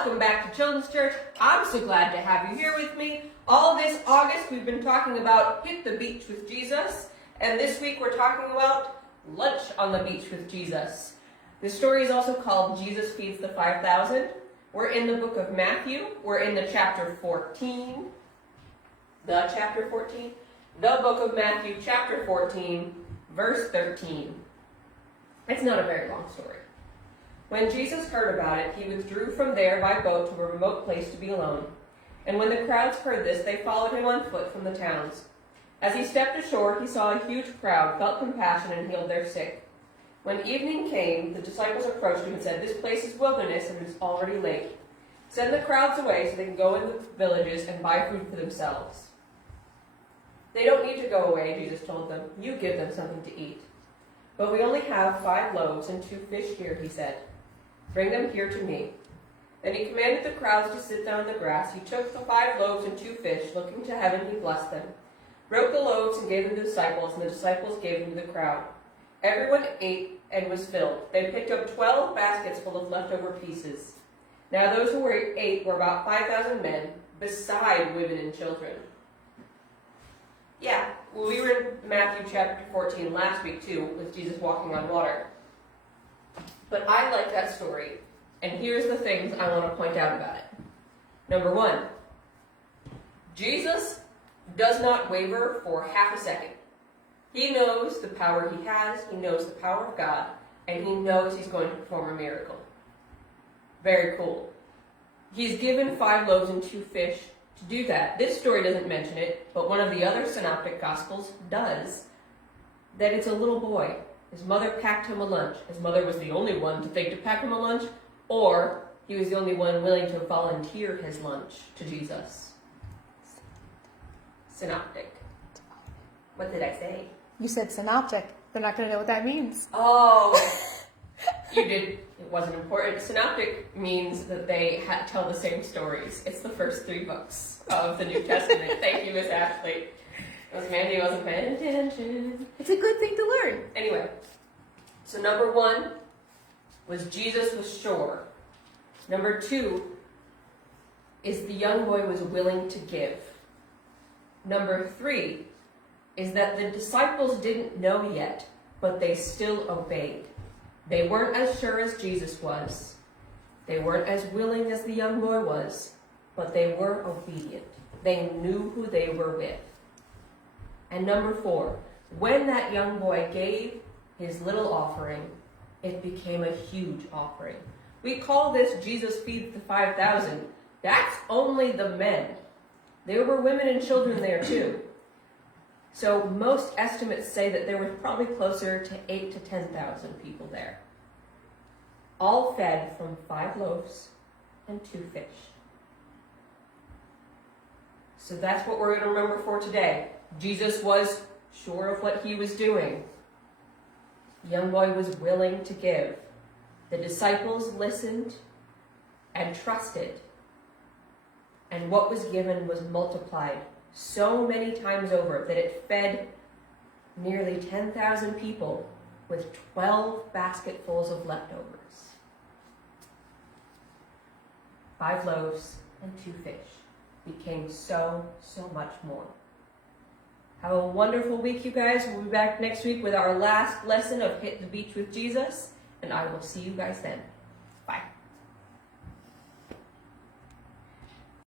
Welcome back to Children's Church. I'm so glad to have you here with me. All this August, we've been talking about Hit the Beach with Jesus. And this week, we're talking about Lunch on the Beach with Jesus. The story is also called Jesus Feeds the 5,000. We're in the book of Matthew. We're in the chapter 14. The book of Matthew, chapter 14, verse 13. It's not a very long story. When Jesus heard about it, he withdrew from there by boat to a remote place to be alone. And when the crowds heard this, they followed him on foot from the towns. As he stepped ashore, he saw a huge crowd, felt compassion, and healed their sick. When evening came, the disciples approached him and said, "This place is wilderness and it is already late. Send the crowds away so they can go in the villages and buy food for themselves." "They don't need to go away," Jesus told them. "You give them something to eat." "But we only have 5 loaves and 2 fish here," he said. "Bring them here to me." Then he commanded the crowds to sit down on the grass. He took the 5 loaves and 2 fish. Looking to heaven, he blessed them, broke the loaves and gave them to the disciples, and the disciples gave them to the crowd. Everyone ate and was filled. They picked up 12 baskets full of leftover pieces. Now those who ate were about 5,000 men, beside women and children. Yeah, well, we were in Matthew chapter 14 last week too, with Jesus walking on water. But I like that story, and here's the things I want to point out about it. Number 1, Jesus does not waver for half a second. He knows the power he has, he knows the power of God, and he knows he's going to perform a miracle. Very cool. He's given 5 loaves and 2 fish to do that. This story doesn't mention it, but one of the other synoptic gospels does, that it's a little boy. His mother packed him a lunch. His mother was the only one to think to pack him a lunch, or he was the only one willing to volunteer his lunch to Jesus. Synoptic. What did I say? You said synoptic. They're not going to know what that means. Oh, you did. It wasn't important. Synoptic means that they tell the same stories. It's the first 3 books of the New Testament. Thank you, Ms. Ashley. Ms. Mandy wasn't paying attention. It's a good thing to learn. Anyway, so number 1 was Jesus was sure. Number 2 is the young boy was willing to give. Number 3 is that the disciples didn't know yet, but they still obeyed. They weren't as sure as Jesus was. They weren't as willing as the young boy was, but they were obedient. They knew who they were with. And number 4, when that young boy gave his little offering, it became a huge offering. We call this Jesus Feeds the 5,000. That's only the men. There were women and children there too. So most estimates say that there was probably closer to 8,000 to 10,000 people there. All fed from 5 loaves and 2 fish. So that's what we're going to remember for today. Jesus was sure of what he was doing. The young boy was willing to give. The disciples listened and trusted. And what was given was multiplied so many times over that it fed nearly 10,000 people with 12 basketfuls of leftovers. 5 loaves and 2 fish became so much more. Have a wonderful week, you guys. We'll be back next week with our last lesson of Hit the Beach with Jesus, and I will see you guys then.